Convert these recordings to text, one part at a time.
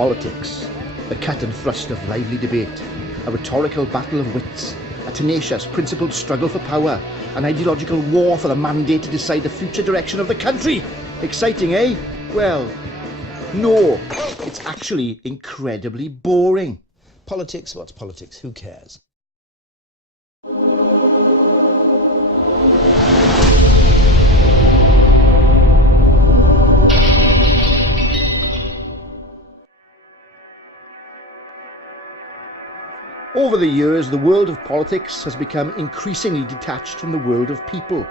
Politics, the cut and thrust of lively debate, a rhetorical battle of wits, a tenacious, principled struggle for power, an ideological war for the mandate to decide the future direction of the country. Exciting, eh? Well, no, it's actually incredibly boring. Politics? What's politics? Who cares? Over the years, the world of politics has become increasingly detached from the world of people.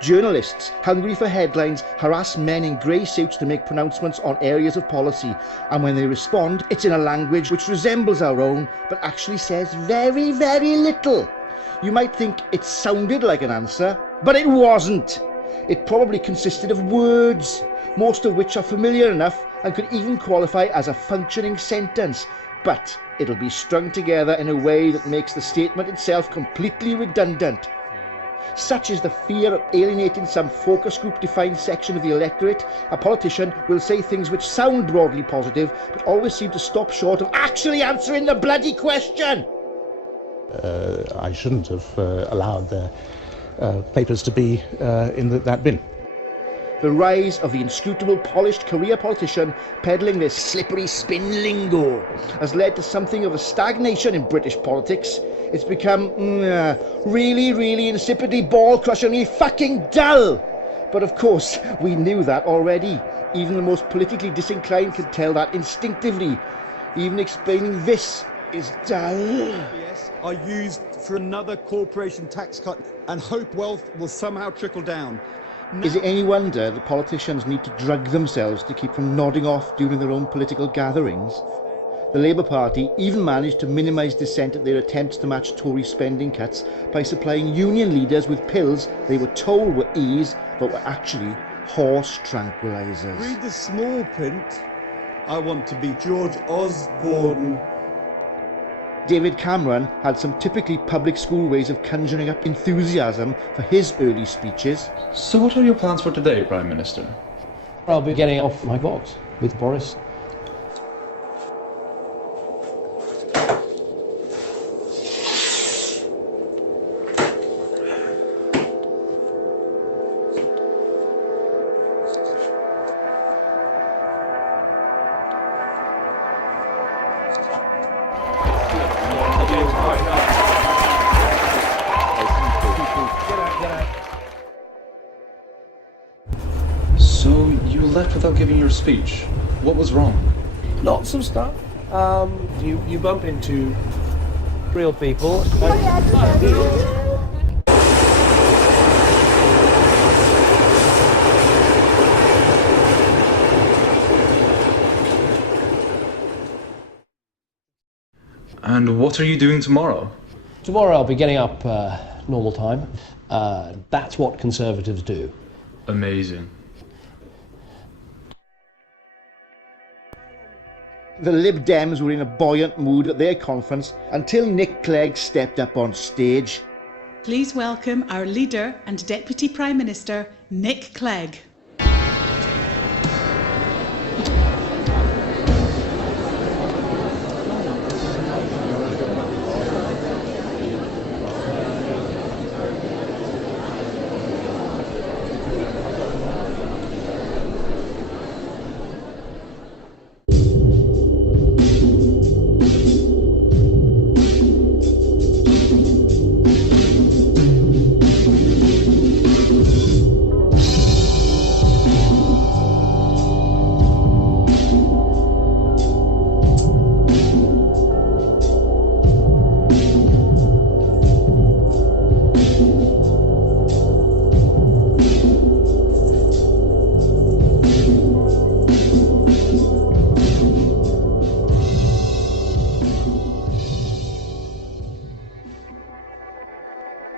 Journalists, hungry for headlines, harass men in grey suits to make pronouncements on areas of policy, and when they respond, it's in a language which resembles our own, but actually says very, very little. You might think it sounded like an answer, but it wasn't. It probably consisted of words, most of which are familiar enough and could even qualify as a functioning sentence, but it'll be strung together in a way that makes the statement itself completely redundant. Such is the fear of alienating some focus group defined section of the electorate, a politician will say things which sound broadly positive, but always seem to stop short of actually answering the bloody question. I shouldn't have allowed their papers to be in that bin. The rise of the inscrutable, polished career politician peddling this slippery spin lingo has led to something of a stagnation in British politics. It's become really, really insipidly, ball-crushingly fucking dull. But of course, we knew that already. Even the most politically disinclined can tell that instinctively. Even explaining this is dull. Are used for another corporation tax cut and hope wealth will somehow trickle down. Is it any wonder that politicians need to drug themselves to keep from nodding off during their own political gatherings? The Labour Party even managed to minimise dissent at their attempts to match Tory spending cuts by supplying union leaders with pills they were told were ease, but were actually horse tranquilizers. Read the small print. I want to be George Osborne. David Cameron had some typically public school ways of conjuring up enthusiasm for his early speeches. So what are your plans for today, Prime Minister? I'll be getting off my box with Boris. So you left without giving your speech. What was wrong? Lots of stuff. You bump into real people. And what are you doing tomorrow? Tomorrow I'll be getting up normal time. That's what Conservatives do. Amazing. The Lib Dems were in a buoyant mood at their conference until Nick Clegg stepped up on stage. Please welcome our leader and Deputy Prime Minister, Nick Clegg.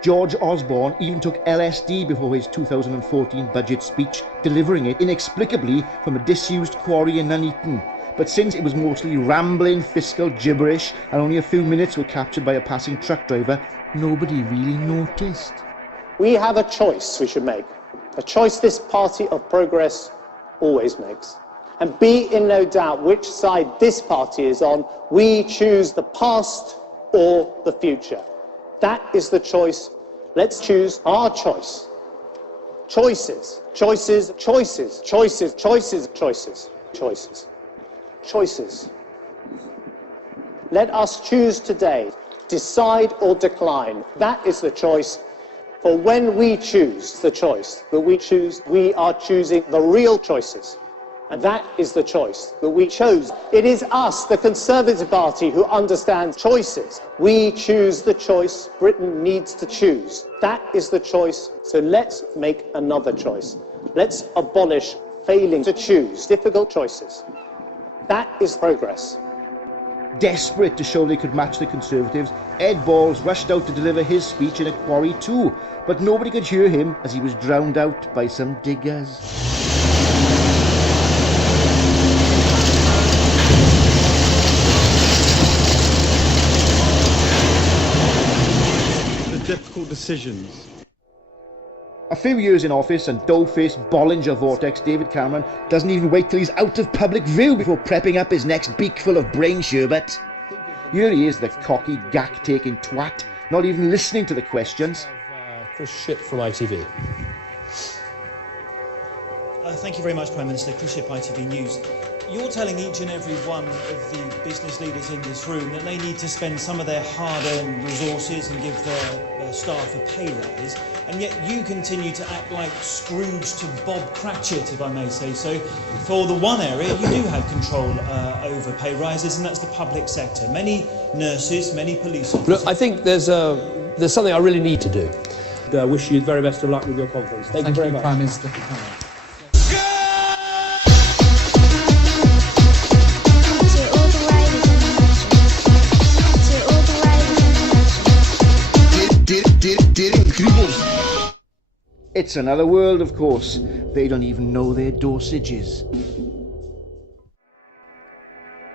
George Osborne even took LSD before his 2014 budget speech, delivering it inexplicably from a disused quarry in Nuneaton. But since it was mostly rambling fiscal gibberish and only a few minutes were captured by a passing truck driver, nobody really noticed. We have a choice we should make. A choice this party of progress always makes. And be in no doubt which side this party is on. We choose the past or the future. That is the choice. Let's choose our choice. Choices, choices, choices, choices, choices, choices, choices, choices. Let us choose today. Decide or decline. That is the choice. For when we choose the choice that we choose, we are choosing the real choices. And that is the choice that we chose. It is us, the Conservative Party, who understands choices. We choose the choice Britain needs to choose. That is the choice. So let's make another choice. Let's abolish failing to choose difficult choices. That is progress. Desperate to show they could match the Conservatives, Ed Balls rushed out to deliver his speech in a quarry too, but nobody could hear him as he was drowned out by some diggers. Difficult decisions. A few years in office and dough-faced Bollinger Vortex David Cameron doesn't even wait till he's out of public view before prepping up his next beakful of brain sherbet. Here he is, the cocky, gack-taking twat, not even listening to the questions. Chris Shipp from ITV. Thank you very much, Prime Minister. Chris Shipp, ITV News. You're telling each and every one of the business leaders in this room that they need to spend some of their hard-earned resources and give their staff a pay rise, and yet you continue to act like Scrooge to Bob Cratchit, if I may say so. For the one area you do have control over pay rises, and that's the public sector. Many nurses, many police officers... Look, I think there's something I really need to do. I wish you the very best of luck with your conference. Thank you very much. Prime Minister. It's another world, of course. They don't even know their dosages.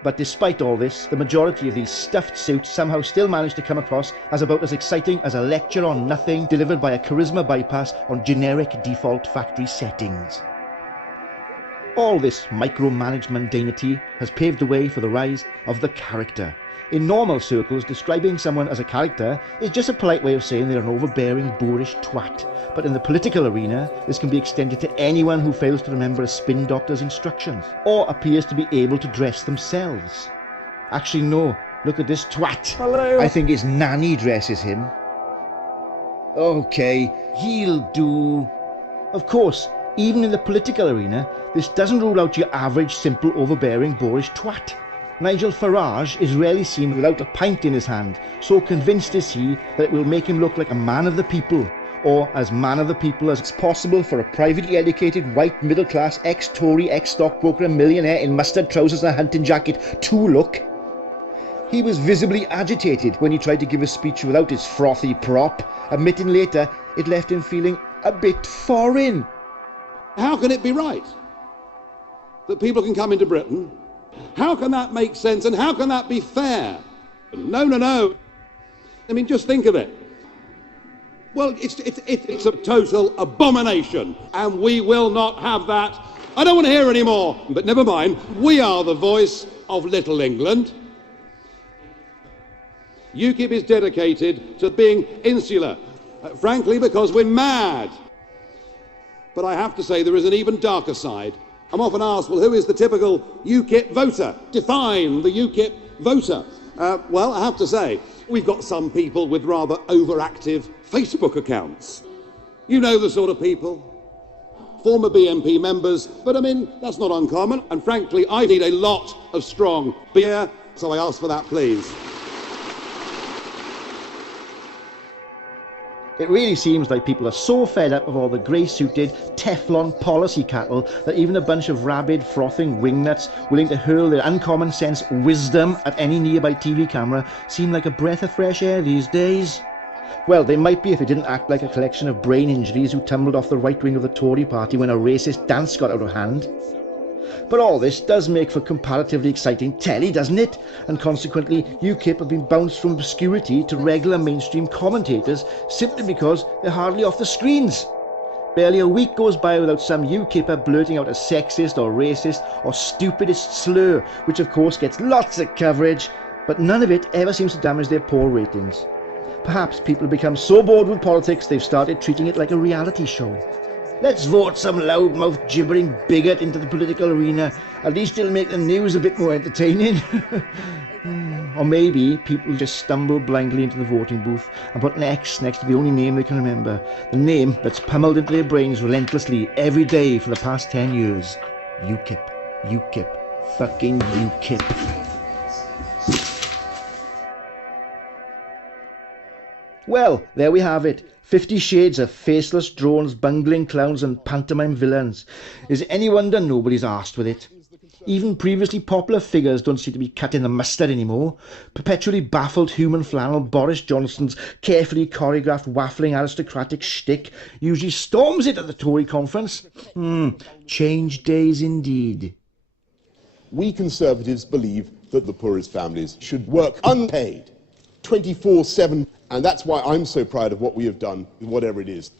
But despite all this, the majority of these stuffed suits somehow still manage to come across as about as exciting as a lecture on nothing delivered by a charisma bypass on generic default factory settings. All this micromanagement mundanity has paved the way for the rise of the character. In normal circles, describing someone as a character is just a polite way of saying they're an overbearing, boorish twat. But in the political arena, this can be extended to anyone who fails to remember a spin doctor's instructions, or appears to be able to dress themselves. Actually, no. Look at this twat. Hello. I think his nanny dresses him. Okay, he'll do. Of course, even in the political arena, this doesn't rule out your average, simple, overbearing, boorish twat. Nigel Farage is rarely seen without a pint in his hand, so convinced is he that it will make him look like a man of the people, or as man of the people as it's possible for a privately educated, white, middle-class, ex-Tory, ex-stockbroker millionaire in mustard trousers and a hunting jacket to look. He was visibly agitated when he tried to give a speech without his frothy prop, admitting later it left him feeling a bit foreign. How can it be right that people can come into Britain? How can that make sense, and how can that be fair? No, no, no. I mean, just think of it. Well, it's a total abomination, and we will not have that. I don't want to hear any more, but never mind. We are the voice of Little England. UKIP is dedicated to being insular, frankly, because we're mad. But I have to say there is an even darker side. I'm often asked, well, who is the typical UKIP voter? Define the UKIP voter. Well, I have to say, we've got some people with rather overactive Facebook accounts. You know the sort of people. Former BNP members, but I mean, that's not uncommon. And frankly, I need a lot of strong beer, so I ask for that, please. It really seems like people are so fed up of all the grey-suited, Teflon policy cattle that even a bunch of rabid, frothing wingnuts willing to hurl their uncommon sense wisdom at any nearby TV camera seem like a breath of fresh air these days. Well, they might be if they didn't act like a collection of brain injuries who tumbled off the right wing of the Tory party when a racist dance got out of hand. But all this does make for comparatively exciting telly, doesn't it? And consequently, UKIP have been bounced from obscurity to regular mainstream commentators simply because they're hardly off the screens. Barely a week goes by without some UKIPper blurting out a sexist or racist or stupidist slur, which of course gets lots of coverage, but none of it ever seems to damage their poll ratings. Perhaps people have become so bored with politics they've started treating it like a reality show. Let's vote some loudmouth gibbering bigot into the political arena. At least it'll make the news a bit more entertaining. Or maybe people just stumble blindly into the voting booth and put an X next to the only name they can remember. The name that's pummeled into their brains relentlessly every day for the past 10 years. UKIP. UKIP. Fucking UKIP. Well, there we have it. 50 shades of faceless drones, bungling clowns and pantomime villains. Is it any wonder nobody's arsed with it? Even previously popular figures don't seem to be cutting the mustard anymore. Perpetually baffled human flannel Boris Johnson's carefully choreographed waffling aristocratic shtick usually storms it at the Tory conference. Change days indeed. We Conservatives believe that the poorest families should work unpaid, 24/7, and that's why I'm so proud of what we have done, whatever it is.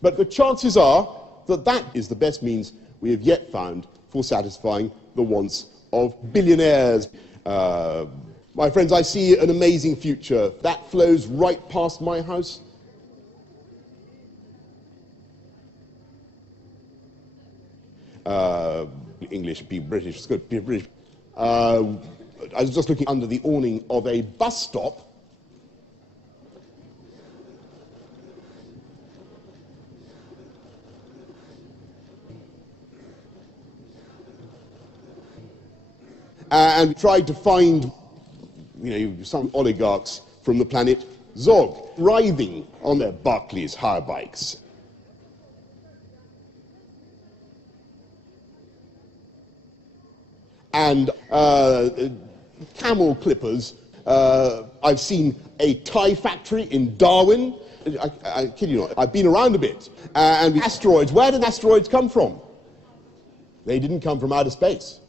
But the chances are that that is the best means we have yet found for satisfying the wants of billionaires. My friends, I see an amazing future that flows right past my house. English, be British, it's good, be British. I was just looking under the awning of a bus stop. And tried to find, some oligarchs from the planet Zog, writhing on their Barclays hire bikes. And camel clippers. I've seen a tie factory in Darwin. I kid you not, I've been around a bit. And asteroids, where did asteroids come from? They didn't come from outer space.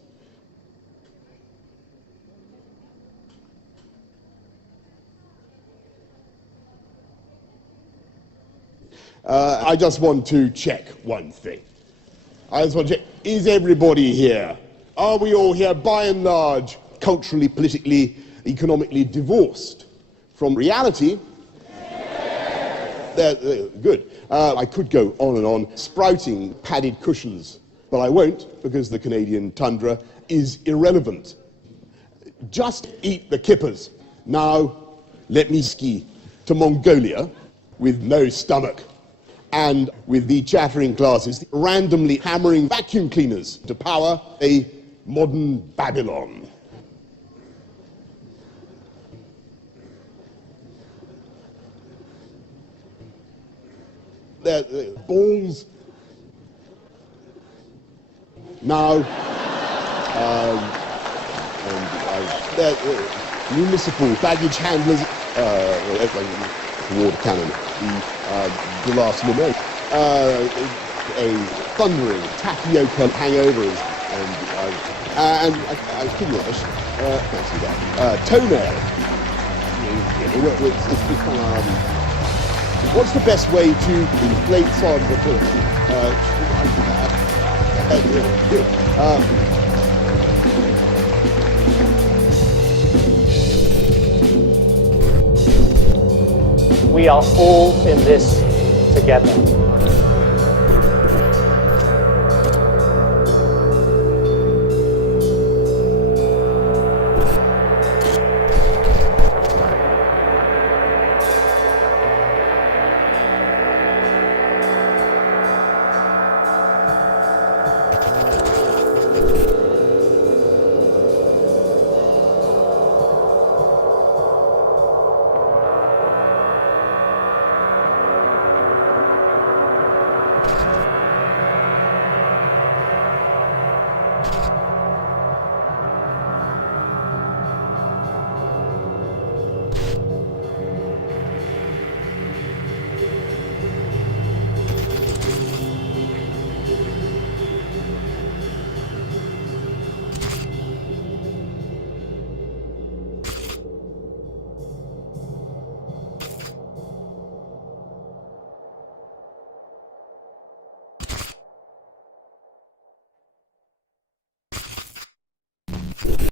I just want to check one thing. I just want to check, is everybody here? Are we all here, by and large, culturally, politically, economically divorced from reality? Good. I could go on and on, sprouting padded cushions, but I won't, because the Canadian tundra is irrelevant. Just eat the kippers. Now, let me ski to Mongolia with no stomach, and with the chattering classes randomly hammering vacuum cleaners to power a modern Babylon. They're balls. Now, municipal baggage handlers, water cannon, the last limo, a thundering tapioca hangovers, and I kid you not, can't see that, toenail. What's the best way to inflate solid fertility? We are all in this together.